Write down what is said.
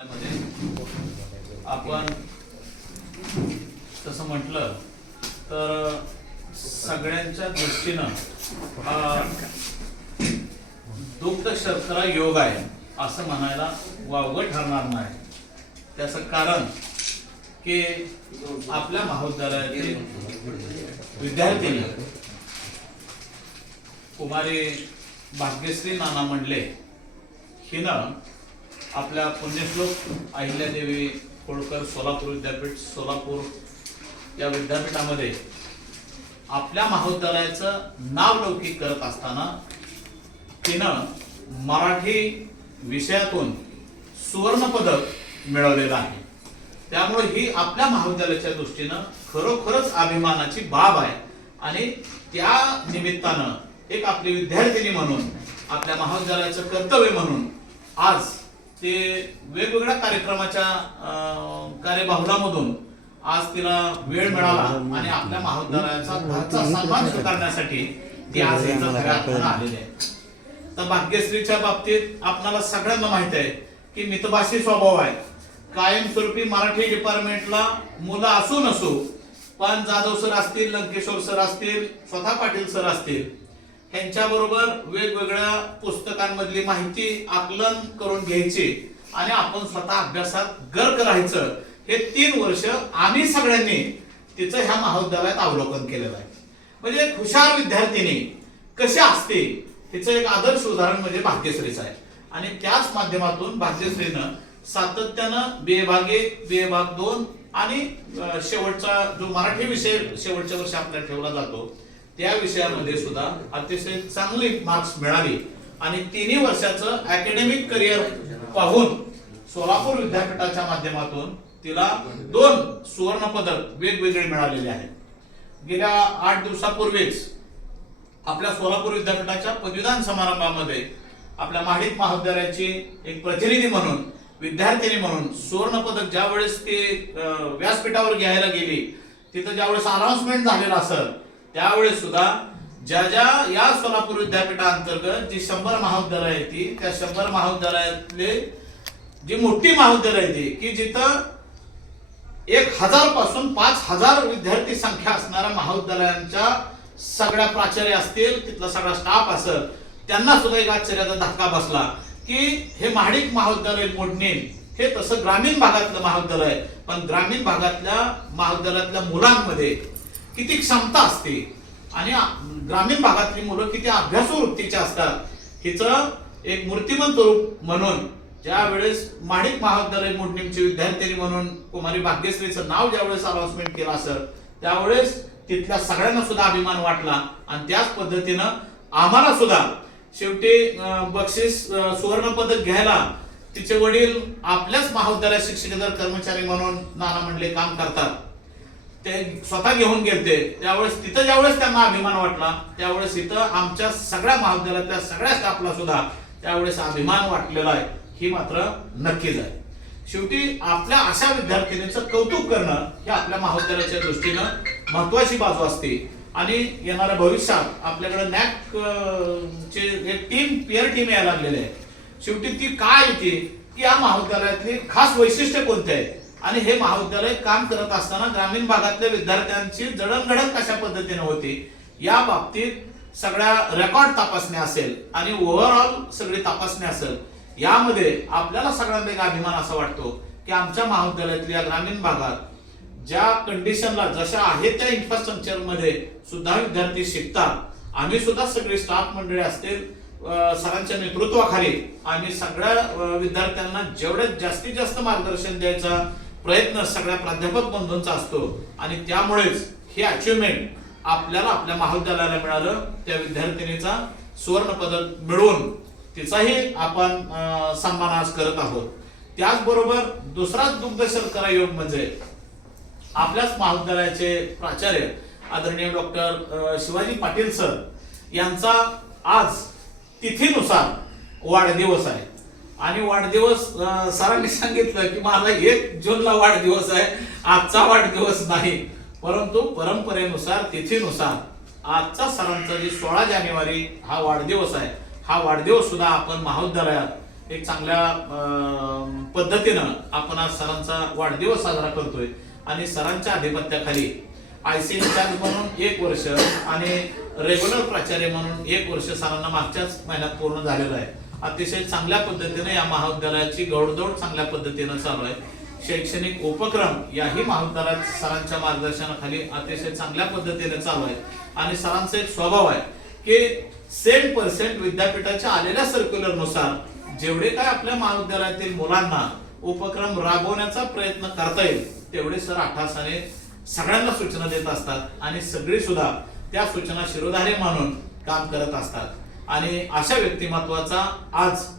मध्ये आपण तसं म्हटलं तर सगळ्यांच्या दृष्टीनं हा दुग्ध शर्करा योग आहे असं म्हणायला वावगं ठरणार नाही. त्याचं कारण की आपल्या महाविद्यालयातील विद्यार्थिनी कुमारी भाग्यश्री नाना म्हणले हिनं आपल्या पुण्यश्लोक अहिल्यादेवी होळकर सोलापूर विद्यापीठ सोलापूर या विद्यापीठामध्ये आपल्या महाविद्यालयाचं नाव लौकिक करत असताना तिनं मराठी विषयातून सुवर्णपदक मिळवलेलं आहे. त्यामुळे ही आपल्या महाविद्यालयाच्या दृष्टीनं खरोखरच अभिमानाची बाब आहे. आणि त्या निमित्तानं एक आपली विद्यार्थिनी म्हणून आपल्या महाविद्यालयाचं कर्तव्य म्हणून आज ते वेगवेगळ्या कार्यक्रमाच्या कार्यबाहुलामधून आज तिला वेळ मिळाला आणि आपल्या महाविद्यालयाचा सन्मान स्वीकारण्यासाठी ती आज आलेली आहे. तर भाग्यश्रीच्या बाबतीत आपणाला सगळ्यांना माहीत आहे की मितभाषी स्वभाव आहे. कायमस्वरूपी मराठी डिपार्टमेंटला मुलं असू नसू पण जाधव सर असतील लंकेश्वर सर असतील स्वतः पाटील सर असतील ह्यांच्याबरोबर वेगवेगळ्या पुस्तकांमधली माहिती आकलन करून घ्यायची आणि आपण स्वतः अभ्यासात गर्क राहायचं. हे तीन वर्ष आम्ही सगळ्यांनी तिचं ह्या महाविद्यालयात अवलोकन केलेलं आहे. म्हणजे एक हुशार विद्यार्थिनी कशी असते तिचं एक आदर्श उदाहरण म्हणजे भाग्यश्रीचं आहे. आणि त्याच माध्यमातून भाग्यश्रीनं सातत्यानं बी भाग एक बी भाग दोन आणि शेवटचा जो मराठी विषय शेवटच्या वर्षी आपल्याला ठेवला जातो त्या विषयामध्ये सुद्धा अतिशय चांगली मार्क्स मिळाली. आणि तिन्ही वर्षाचं अकॅडमिक करिअर पाहून सोलापूर विद्यापीठाच्या माध्यमातून तिला दोन सुवर्ण पदक वेगवेगळे मिळालेले आहेत. गेल्या आठ दिवसापूर्वीच आपल्या सोलापूर विद्यापीठाच्या पदवीदान समारंभामध्ये आपल्या माहीत महाविद्यालयाची एक प्रतिनिधी म्हणून विद्यार्थिनी म्हणून सुवर्ण पदक ज्या ते व्यासपीठावर घ्यायला गेली तिथं ज्यावेळेस अनाउन्समेंट झालेलं असेल त्यावेळेस सुद्धा ज्या ज्या या सोलापूर विद्यापीठाअंतर्गत जी शंभर महाविद्यालय आहेत ती त्या शंभर महाविद्यालयातले जी मोठी महाविद्यालय आहे ती की जिथं एक हजारपासून पाच हजार विद्यार्थी संख्या असणाऱ्या महाविद्यालयांच्या सगळ्या प्राचार्य असतील तिथला सगळा स्टाफ असेल त्यांना सुद्धा एक आश्चर्याचा धक्का बसला की हे महाडिक महाविद्यालय मोडणे हे तसं ग्रामीण भागातलं महाविद्यालय पण ग्रामीण भागातल्या महाविद्यालयातल्या मुलांमध्ये किती क्षमता असते. आणि ग्रामीण भागातली मुलं किती अभ्यासू वृत्तीची असतात. हिचं एक मूर्तिमंत रूप म्हणून ज्यावेळेस माणिक महाविद्यालय मोडणीमची विद्यार्थिनी म्हणून कुमारी भाग्यश्रीचं नाव ज्यावेळेस अनाउन्समेंट केलं असेल त्यावेळेस तिथल्या सगळ्यांना सुद्धा अभिमान वाटला. आणि त्याच पद्धतीनं आम्हाला सुद्धा शेवटी बक्षीस सुवर्ण पदक घ्यायला तिचे वडील आपल्याच महाविद्यालयात शिक्षकेतर कर्मचारी म्हणून नाना म्हणले काम करतात ते स्वतः घेऊन गेलते. त्यावेळेस तिथं ज्यावेळेस त्यांना अभिमान वाटला त्यावेळेस इथं आमच्या सगळ्या महाविद्यालयातल्या सगळ्या स्टाफला सुद्धा त्यावेळेस अभिमान वाटलेला आहे. ही मात्र नक्कीच आहे. शेवटी आपल्या अशा विद्यार्थिनीचं कौतुक करणं हे आपल्या महाविद्यालयाच्या दृष्टीनं महत्वाची बाजू असते. आणि येणाऱ्या भविष्यात आपल्याकडे नॅक चे एक टीम पिअर टीम यायला लागलेले आहे. शेवटी ती काय येते की या महाविद्यालयातली खास वैशिष्ट्य कोणते आहे आणि हे महाविद्यालय काम करत असताना ग्रामीण भागातल्या विद्यार्थ्यांची जडणघडण कशा पद्धतीने होती या बाबतीत सगळ्या रेकॉर्ड तपासणी असेल आणि ओव्हरऑल सगळी तपासणी असेल यामध्ये आपल्याला सगळ्यांना एक अभिमान असा वाटतो की आमच्या महाविद्यालयातल्या ग्रामीण भागात ज्या कंडिशनला जशा आहेत त्या इन्फ्रास्ट्रक्चरमध्ये सुद्धा विद्यार्थी शिकतात. आम्ही सुद्धा सगळे स्टाफ मंडळी असतील सरांच्या नेतृत्वाखाली आम्ही सगळ्या विद्यार्थ्यांना जेवढ्यात जास्तीत जास्त मार्गदर्शन द्यायचा प्रयत्न सगळ्या प्राध्यापक बंधूंचा असतो. आणि त्यामुळेच हे अचिव्हमेंट आपल्याला आपल्या महाविद्यालयाला मिळालं. त्या विद्यार्थिनीचा सुवर्ण पदक मिळवून तिचाही आपण सन्मान आज करत आहोत. त्याचबरोबर दुसराच दुग्ध योग म्हणजे आपल्याच महाविद्यालयाचे प्राचार्य आदरणीय डॉक्टर शिवाजी पाटील सर यांचा आज तिथीनुसार वाढदिवस आहे. आणि वाढदिवस सरांनी सांगितलं की माझा एक जूनला वाढदिवस आहे आजचा वाढदिवस नाही. परंतु परंपरेनुसार तिथीनुसार आजचा सरांचा जे सोळा जानेवारी हा वाढदिवस आहे हा वाढदिवस सुद्धा आपण महाविद्यालयात एक चांगल्या पद्धतीनं आपण आज सरांचा वाढदिवस साजरा करतोय. आणि सरांच्या अधिपत्याखाली आय सी इन्चार्ज म्हणून एक वर्ष आणि रेग्युलर प्राचार्य म्हणून एक वर्ष सरांना मागच्याच महिन्यात पूर्ण झालेलं आहे. अतिशय चांगल्या पद्धतीने या महाविद्यालयाची गौडदौड चांगल्या पद्धतीनं चालू आहे. शैक्षणिक उपक्रम याही महाविद्यालयात सरांच्या मार्गदर्शनाखाली अतिशय चांगल्या पद्धतीने चालू आहे आणि सरांचा एक स्वभाव आहे की सेंट पर्सेंट विद्यापीठाच्या आलेल्या सर्क्युलरनुसार जेवढे काय आपल्या महाविद्यालयातील मुलांना उपक्रम राबवण्याचा प्रयत्न करता येईल तेवढे सर आठासाने सगळ्यांना सूचना देत असतात आणि सगळी सुद्धा त्या सूचना शिरोधारे मानून काम करत असतात. आणि अशा व्यक्तिमत्वाचा आज